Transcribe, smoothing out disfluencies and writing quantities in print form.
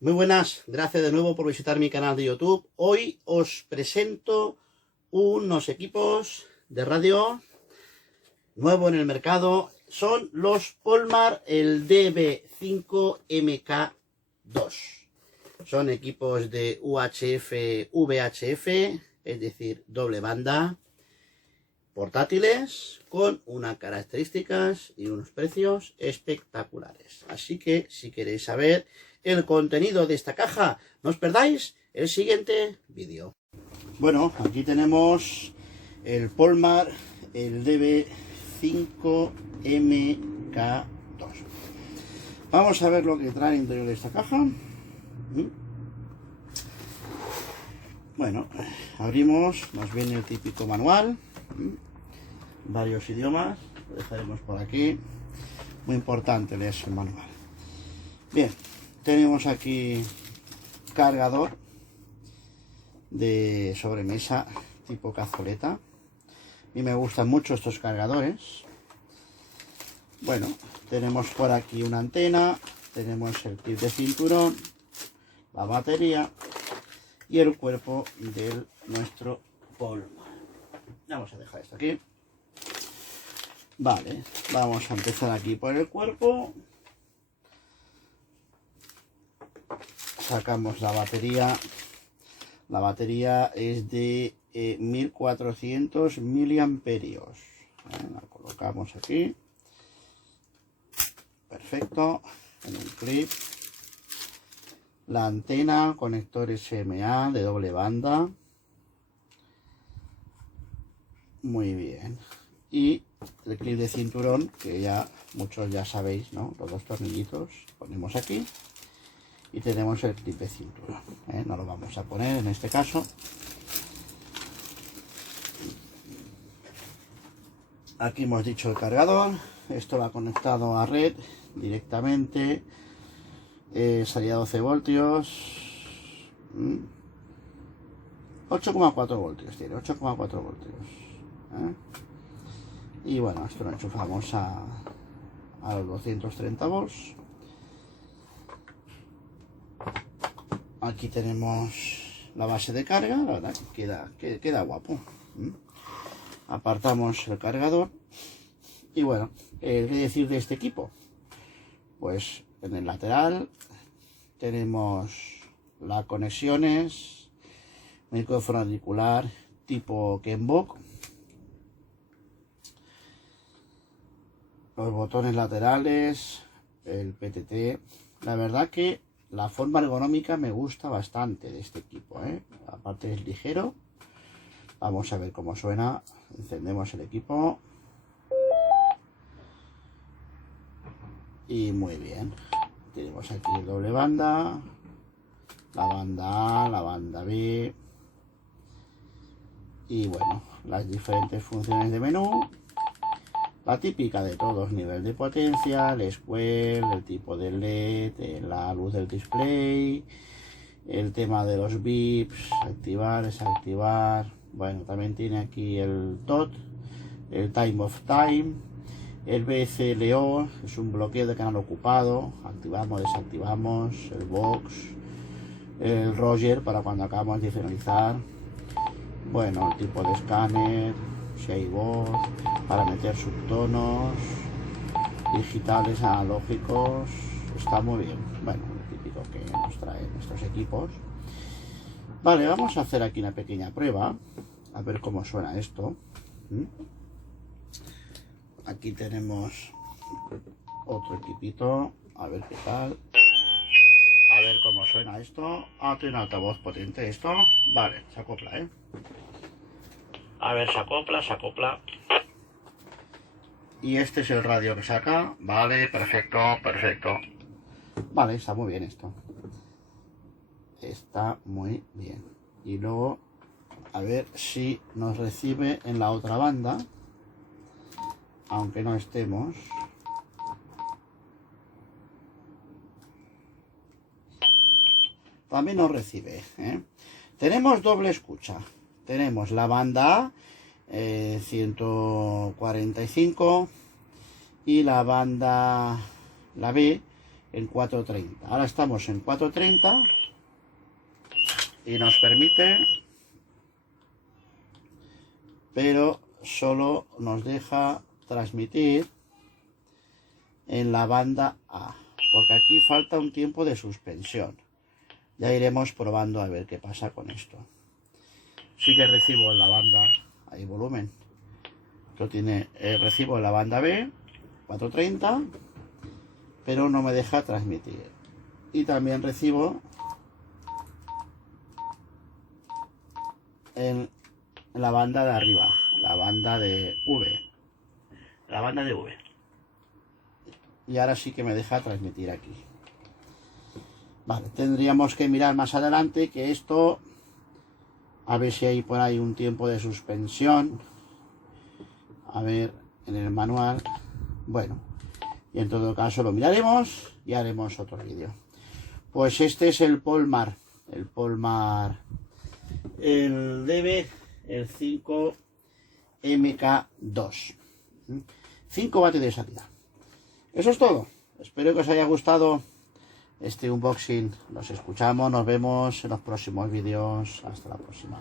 Muy buenas, gracias de nuevo por visitar mi canal de YouTube. Hoy os presento unos equipos de radio nuevo en el mercado. Son los Polmar, el DB5MK2. Son equipos de UHF, VHF, es decir, doble banda, portátiles, con unas características y unos precios espectaculares. Así que si queréis saber el contenido de esta caja, no os perdáis el siguiente vídeo. Bueno, aquí tenemos el Polmar, el DB5MK2. Vamos a ver lo que trae el interior de esta caja. Bueno, abrimos, nos viene el típico manual, varios idiomas, lo dejaremos por aquí. Muy importante leer el manual. Bien, tenemos aquí cargador de sobremesa tipo cazoleta. A mí me gustan mucho estos cargadores. Bueno, tenemos por aquí una antena, tenemos el clip de cinturón, la batería y el cuerpo de nuestro Polmar. Vamos a dejar esto aquí. Vale, vamos a empezar aquí por el cuerpo. Sacamos la batería. La batería es de 1400 miliamperios. La colocamos aquí. Perfecto. En un clip. La antena, conector SMA de doble banda. Muy bien. Y el clip de cinturón, que ya muchos ya sabéis, ¿no? Los dos tornillitos ponemos aquí. Y tenemos el clip de cinturón. No lo vamos a poner en este caso. Aquí hemos dicho el cargador. Esto va conectado a red directamente. Salida 12 voltios. 8,4 voltios tiene. 8,4 voltios. Y bueno, esto lo enchufamos a los 230 volts. Aquí tenemos la base de carga, la verdad que queda guapo. Apartamos el cargador. Y bueno, ¿qué decir de este equipo? Pues en el lateral tenemos las conexiones, micrófono auricular tipo Kenbook, los botones laterales, el PTT. La verdad que la forma ergonómica me gusta bastante de este equipo, aparte es ligero. Vamos a ver cómo suena. Encendemos el equipo. Y muy bien. Tenemos aquí el doble banda, la banda A, la banda B. Y bueno, las diferentes funciones de menú. La típica de todos, nivel de potencia, el square, el tipo de LED, la luz del display, el tema de los bips, activar, desactivar. Bueno, también tiene aquí el DOT, el time of time, el BCLO, es un bloqueo de canal ocupado, activamos, desactivamos, el box, el Roger para cuando acabamos de finalizar. Bueno, el tipo de escáner, si hay voz, para meter subtonos, digitales, analógicos, está muy bien. Bueno, lo típico que nos traen estos equipos. Vale, vamos a hacer aquí una pequeña prueba, a ver cómo suena esto. Aquí tenemos otro equipito, a ver qué tal. A ver cómo suena esto. Ah, tiene un altavoz potente esto. Vale, se acopla, A ver, se acopla, se acopla. Y este es el radio que saca. Vale, perfecto, perfecto. Vale, está muy bien esto. Está muy bien. Y luego, a ver si nos recibe en la otra banda. Aunque no estemos. También nos recibe, Tenemos doble escucha. Tenemos la banda A, 145 y la banda, la B, en 430. Ahora estamos en 430 y nos permite, pero solo nos deja transmitir en la banda A, porque aquí falta un tiempo de suspensión. Ya iremos probando a ver qué pasa con esto. Sí que recibo en la banda, hay volumen. Esto tiene recibo en la banda B, 430, pero no me deja transmitir. Y también recibo en la banda de arriba, la banda de V. La banda de V. Y ahora sí que me deja transmitir aquí. Vale, tendríamos que mirar más adelante que esto, a ver si hay por ahí un tiempo de suspensión. A ver en el manual. Bueno, y en todo caso lo miraremos y haremos otro vídeo. Pues este es el Polmar. El Polmar. El DB, el 5 MK2. 5 vatios de salida. Eso es todo. Espero que os haya gustado este unboxing. Nos escuchamos, nos vemos en los próximos vídeos. Hasta la próxima.